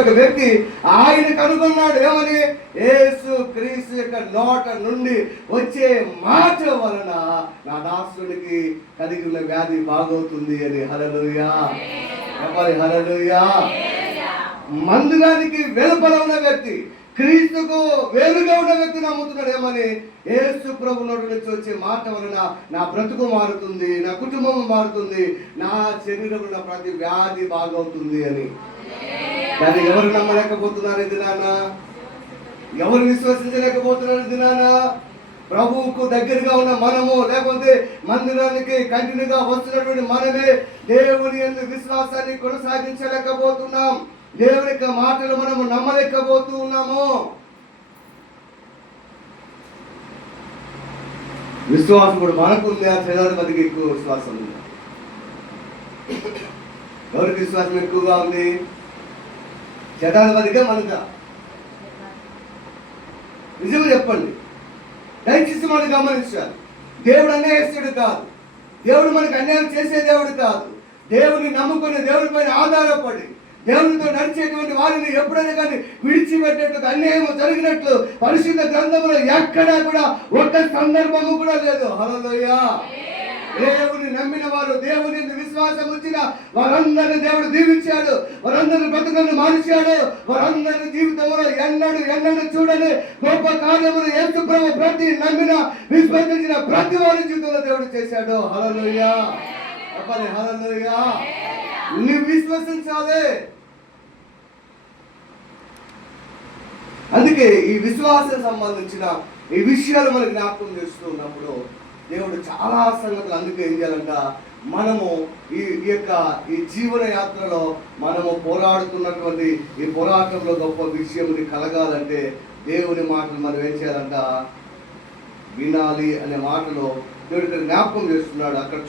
ఒక వ్యక్తి ఆయన కనుగొన్నాడు. ఏమని? యేసు క్రీస్తు యొక్క నోట నుండి వచ్చే మాట వలన నా దాసుడికి కలిగి ఉన్న వ్యాధి బాగవుతుంది అని. హల్లెలూయా, చెప్పాలి హల్లెలూయా. మందిరానికి వెలుపల ఉన్న వ్యక్తి, క్రీస్తుకు వేరుగా ఉన్న వ్యక్తి నమ్ముతున్నాడు. ఏమని? యేసు ప్రభు నోటి నుంచి వచ్చే మాట వలన నా బ్రతుకు మారుతుంది, నా కుటుంబం మారుతుంది, నా శరీరంలో ఉన్న ప్రతి వ్యాధి బాగవుతుంది అని. కానీ ఎవరు నమ్మలేకపోతున్నారు ఇది నాన్న? ఎవరు విశ్వసించలేకపోతున్నారు ఇది నాన్న? ప్రభువుకు దగ్గరగా ఉన్న మనము, లేకపోతే మందిరానికి కంటిన్యూగా వస్తున్నటువంటి మనమే దేవుని యందు విశ్వాసాన్ని కొనసాగించలేకపోతున్నాం. దేవుని యొక్క మాటలు మనము నమ్మలేకపోతూ ఉన్నాము. విశ్వాసం కూడా మనకుంది, ఆ శతాధిపతికి ఎక్కువ విశ్వాసం ఉంది. ఎవరికి విశ్వాసం ఎక్కువగా ఉంది? శతాధిపతిగా మనక? నిజమే చెప్పండి, దయచేసి మనం గమనించాలి. దేవుడు అన్యాయస్తుడు కాదు, దేవుడు మనకు అన్యాయం చేసే దేవుడు కాదు. దేవుని నమ్ముకుని, దేవుడి పైన ఆధారపడి దేవునితో నడిచేటువంటి వారిని ఎప్పుడైనా కానీ విడిచిపెట్టేట్టు అన్యాయం జరిగినట్లు పరిశుద్ధ గ్రంథంలో ఎక్కడా కూడా ఒక్క సందర్భము కూడా లేదు. హల్లెలూయా. దేవుని నమ్మిన వారు, దేవుని విశ్వాసం వచ్చిన వారందరిని దేవుడు దీవించాడు, వారందరి బ్రతుకులను మార్చాడు, వారందరి జీవితంలో ఎన్నడూ చూడని గొప్ప కార్యములు యేసు ప్రభు ప్రతి నమ్మిన విశ్వసించిన ప్రతి వారి జీవితంలో దేవుడు చేశాడు. హల్లెలూయా, చెప్పండి హల్లెలూయా. నువ్వు విశ్వసించాలి. అందుకే ఈ విశ్వాసం సంబంధించిన ఈ విషయాలు మనకు జ్ఞాపకం చేస్తూ ఉన్నప్పుడు దేవుడు చాలా సంగతులు అందుకే ఏం చేయాలంట, మనము ఈ జీవన యాత్రలో మనము పోరాడుతున్నటువంటి ఈ పోరాటంలో గొప్ప విషయముని కలగాలంటే దేవుని మాటలు మనం ఏం చేయాలంట, వినాలి అనే మాటలో దేవుడు జ్ఞాపకం చేస్తున్నాడు. అక్కడ